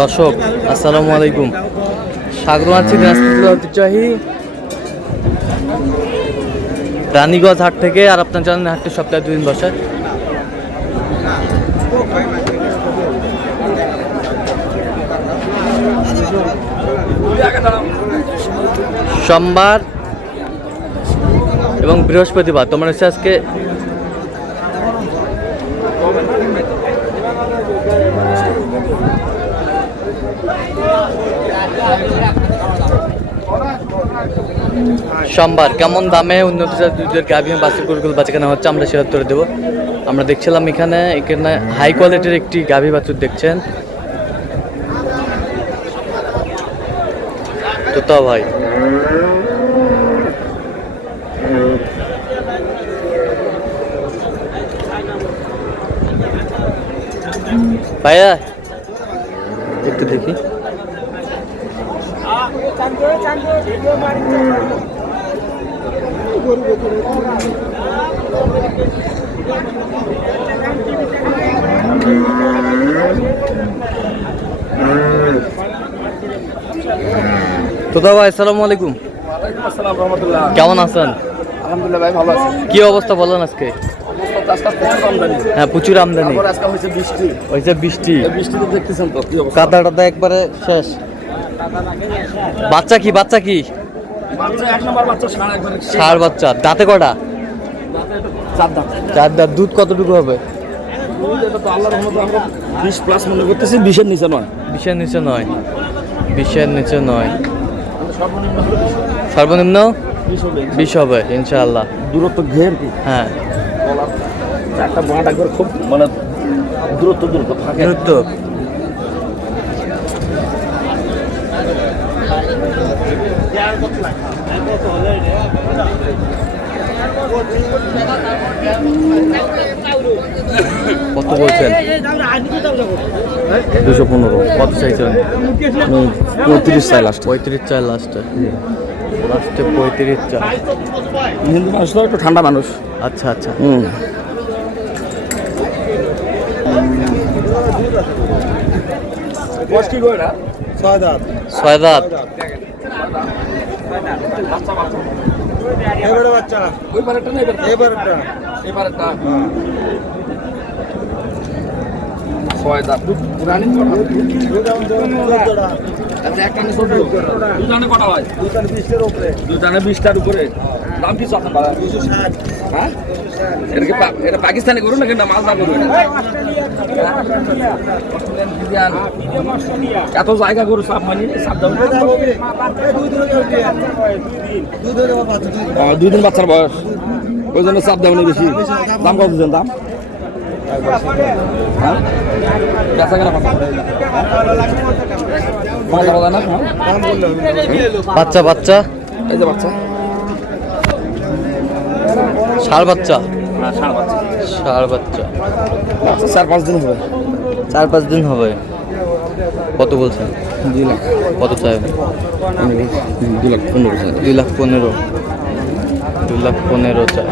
দর্শক আসসালামু আলাইকুম, স্বাগত আছি দিনাজপুর ঐতিহ্যবাহী রানীগঞ্জ হাট থেকে। আর আপনার জানেন হাটটি সপ্তাহে 2 দিন বসে। সোমবার এবং বৃহস্পতিবার তোমার হচ্ছে আজকে সোমবার কেমন দামে উন্নত দুধের গাভী বাছুর গরুগুলো বাচ্চাখানা হচ্ছে আমরা সেটা তুলে দেবো। আমরা দেখছিলাম এখানে হাই কোয়ালিটির একটি গাভী বাছুর দেখছেন তো ভাই। ভাইয়া একটু দেখি, তোতা ভাই আসসালামু আলাইকুম। কেমন আছেন? আলহামদুলিল্লাহ ভাই, ভালো আছি। কি অবস্থা বলেন আজকে? হ্যাঁ প্রচুর আমদানি হয়েছে, বৃষ্টি দেখতেছেন তো কি অবস্থা, কাদা টাদা একবারে শেষ। বাচ্চা কি ষাঁড় বাচ্চা, দাঁতে কটা? 4 দাঁত। দুধ কতটুকু হবে? 20+ মনে করতেছি, 20-এর নিচে নয়। 20-এর নিচে নয়। সর্বনিম্ন 20 হবে ইনশাআল্লাহ। দূরত্ব ঘের কি? হ্যাঁ, একটা বাঁট একবার খুব মানে দূরত্ব ফাঁকে কত বলছেন? 215। কত চাইছেন? 35 চাই লাস্ট। 35 চাই লাস্টে 35 চাই। হিন্দু মানুষ তো একটু ঠান্ডা মানুষ। আচ্ছা আচ্ছা। ছয় দাঁত। পাকিস্তানি করুন না কিন্তু মালদা করুন, এত জায়গা করু সব মানি 2 দিন বাচ্চার বয়স, ওই জন্য চাপ দেওয়া বেশি। দাম কত দিচ্ছেন? দাম বাচ্চা এই যে বাচ্চা ষাঁড় বাচ্চা। 4-5 দিন হবে। 4-5 দিন হবে। কত বলছেন? 2 লাখ। কত চাই? 2,15,000। 2,15,000 চাই।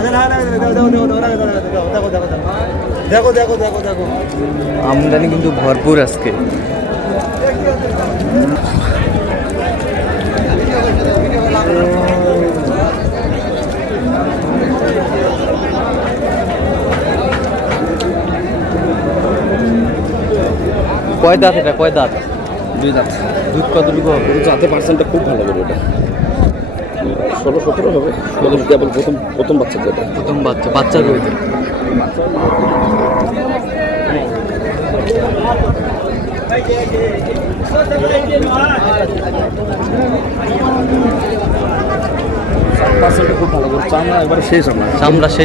আমদানি কিন্তু ভরপুর আজকে। কয় দাঁত এটা? 2 দাঁত। দুধ কতটুকু হবে? যাতে পার্সেন্টটা খুব ভালো করে ওটা 16-17 হবে। কেবল প্রথম বাচ্চা যেটা বাচ্চা রয়েছে। খুব ভালো করে চামড়া একবারে সেই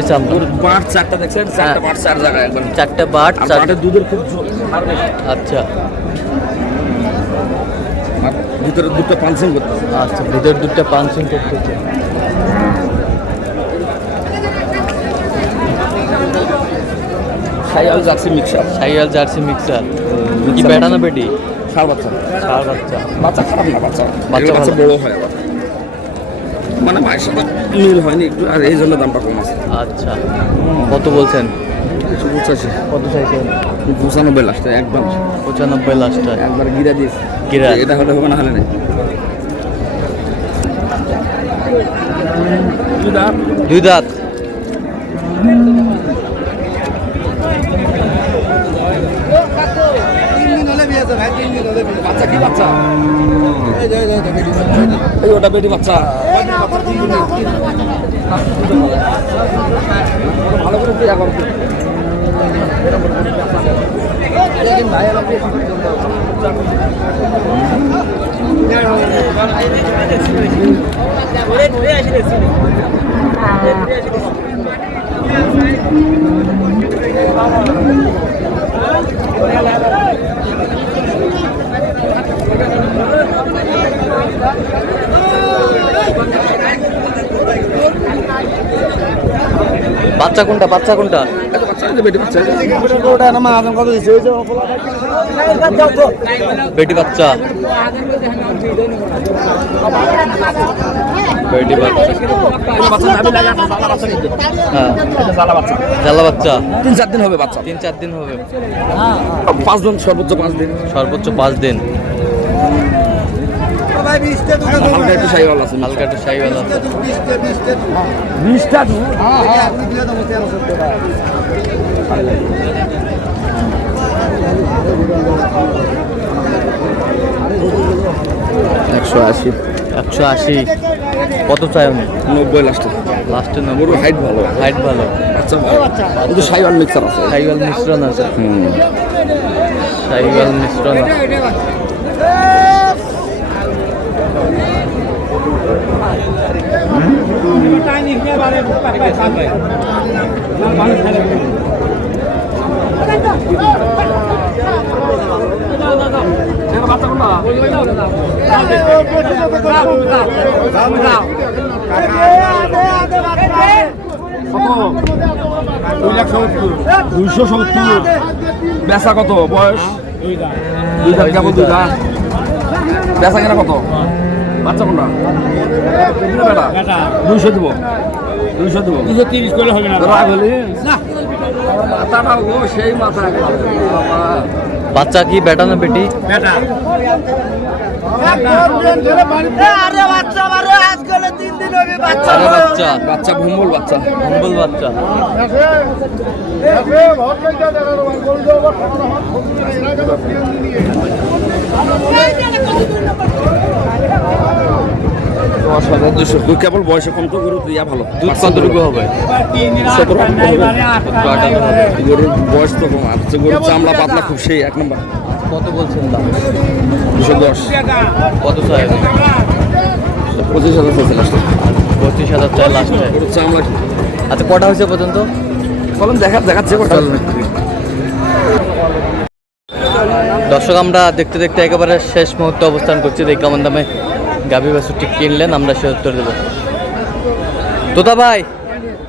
চামড়া বাট 4টা দেখছেন, 4টা বাট 4 জায়গায় একবার 4টা বাট, 4টা দুধের খুব আচ্ছা। ভিতরে দুধটা পাঞ্চিং করতে। আচ্ছা, ভিতরের দুধটা পাঞ্চিং করতেছে। সাইয়াল জার্সি মিক্সার। কি বেটা না বেটি? ষাঁড় বাচ্চা। বাচ্চা খারাপ না, বাচ্চা বড় হয় আবার, মানে মায়ের সাথে মিল হয়নি একটু, আর এই জন্য দামটা কম আছে। আচ্ছা, কত বলছেন? পঁচাশি কত চাইছেন? 95 লাস্টে একদম 95 লাস্টটা একবার গিরা দিয়েছে। গিরা এটা হলে হবে না, হলে নেই। দুই দাঁত। বাচ্চা কি বাচ্চা? এই ওটা বেটি বাচ্চা। ভালো করে দিয়ে এখন বাচ্চা কোনটা? বাচ্চা কোনটা? বেটি বাচ্চা। বেটি বাচ্চা। বেটি বাচ্চা। হ্যাঁ, জ্বালা বাচ্চা। 3-4 দিন হবে বাচ্চা। 3-4 দিন হবে। 5 দিন, সর্বোচ্চ 5 দিন। সর্বোচ্চ 5 দিন। হালকা একটু শাহিওয়াল আছে। হালকা একটু শাহিওয়াল আছে। 20টা 180। 180 কত চাই আমি? 90 লাস্টে। লাস্টে না, গরুর হাইট ভালো। হাইট ভালো। আচ্ছা ভালো। কিন্তু শাহিওয়াল মিক্সার আছে। শাহিওয়াল মিশ্রণ আছে। শাহিওয়াল মিশ্রণ আছে। বেচা কত? বয়স 2 দাঁত। কেমন 2 দাঁত? বেচা কেনা কত? বাচ্চা কোনটা? বেটা 200 দিব। 200 দিব। 230 করলে হবে না। রাগ হলি না, মাথাটা ও সেই মাথা। বাচ্চা কি বেটা না বেটি? বেটা। আরে বাচ্চা। বাচ্চা ভুম্বল বাচ্চা। ভম্বল বাচ্চা। কেবল বয়সে কম তো গরু ইয়া ভালো। দুধ কতটুকু হবে? 17 হবে। গরুর বয়স তো কম। আর গরুর চামড়া পাতলা খুব, সেই 1 নম্বর। কত বলছেন দাম? 210। কত চাই? 25,000 চলছে লাস্টে। 25,000 চাই লাস্টে। গরুর চামড়া। আচ্ছা, কটা হয়েছে পর্যন্ত? চলুন দেখাচ্ছে কটা। দর্শক, আমরা দেখতে দেখতে একেবারে শেষ মুহূর্তে অবস্থান করছি। দেখি কেমন দামে গাভী বাছুরটি কিনলেন, আমরা সে উত্তর দেবো। তোতা ভাই,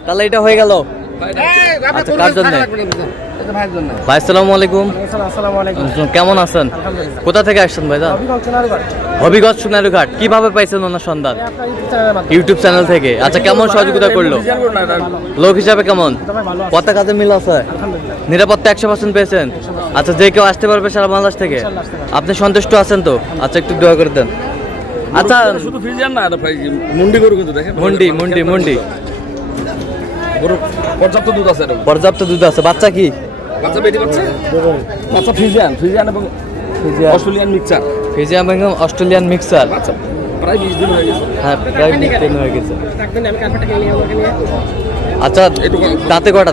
তাহলে এটা হয়ে গেল। আচ্ছা, কার জন্য? ভাই আসসালামু আলাইকুম। কেমন আছেন? কোথা থেকে আসছেন ভাইজান? হবিগঞ্জ সোনারুঘাট। কিভাবে পাইছেন ওনার সন্ধান? ইউটিউব চ্যানেল থেকে। আচ্ছা, কেমন সহযোগিতা করলো? লোক হিসাবে কেমন? কত কাজে মিল আছে? নিরাপত্তা 100% পেয়েছেন? আচ্ছা, যে কেউ আসতে পারবে সারা বাংলাদেশ থেকে? আপনি সন্তুষ্ট আছেন তো? আচ্ছা, একটু দোয়া করে দেন। আচ্ছা, শুধু ফ্রিজিয়ান না, এটা মুন্ডি গরু কিন্তু দেখেন। মুন্ডি গরু পর্যাপ্ত দুধ আছে। পর্যাপ্ত দুধ আছে। বাচ্চা কি? বাচ্চা বেটি বাচ্চা। বাচ্চা ফ্রিজিয়ান এবং অস্ট্রেলিয়ান মিক্সার। ফিজিয়াম এবং অস্ট্রেলিয়ান মিক্সার। বাচ্চা প্রায় 20 দিন হয়ে গেছে। হ্যাঁ, প্রায় 20 দিন হয়ে গেছে। আচ্ছা, দাঁতে কটা?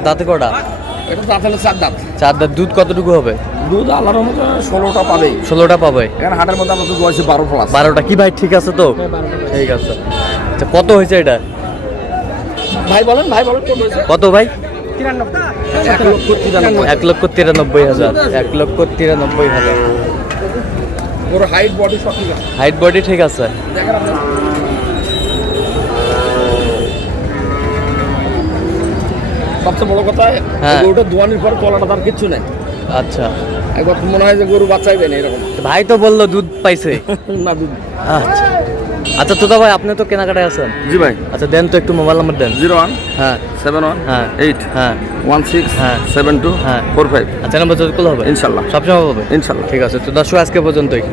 এটা দাঁত হলে 4 দাঁত। 4 দাঁত। দুধ কতটুকু হবে? দুধ আল্লাহর রহমতে 16টা পাবে। 16টা পাবে। এখানে হাটের মধ্যে আমরা দুধ হয়েছে 12 প্লাস। 12টা কি ভাই? ঠিক আছে তো? ঠিক আছে। আচ্ছা, কত হয়েছে এটা? ভাই বলেন কত ভাই? 1,93,000। 1,93,000। 1,93,000। ওর হাইট বডি সব ঠিক আছে। হাইট বডি ঠিক আছে। দেখেন আপনি। সবচেয়ে বড় কথা, হ্যাঁ, গরুটা দোয়ানির পর তলাটা তার কিচ্ছু নেই। আচ্ছা, একবার মনে হয় যে গরু বাচ্চাই দেয় না এরকম। ভাই তো বললো দুধ পাইছে। না দুধ আচ্ছা, আচ্ছা তোতা ভাই আপনি তো কেনাকাটায় আছেন। জি ভাই। আচ্ছা দেন তো একটু মোবাইল নাম্বার দেন। 01 হ্যাঁ 71 হ্যাঁ 8 হ্যাঁ 16 হ্যাঁ 72 হ্যাঁ 45। আচ্ছা নাম্বার যতগুলো হবে ইনশাল্লাহ। সবসময় হবে। ইনশাল্লাহ। ঠিক আছে তো দর্শক আজকে পর্যন্তই।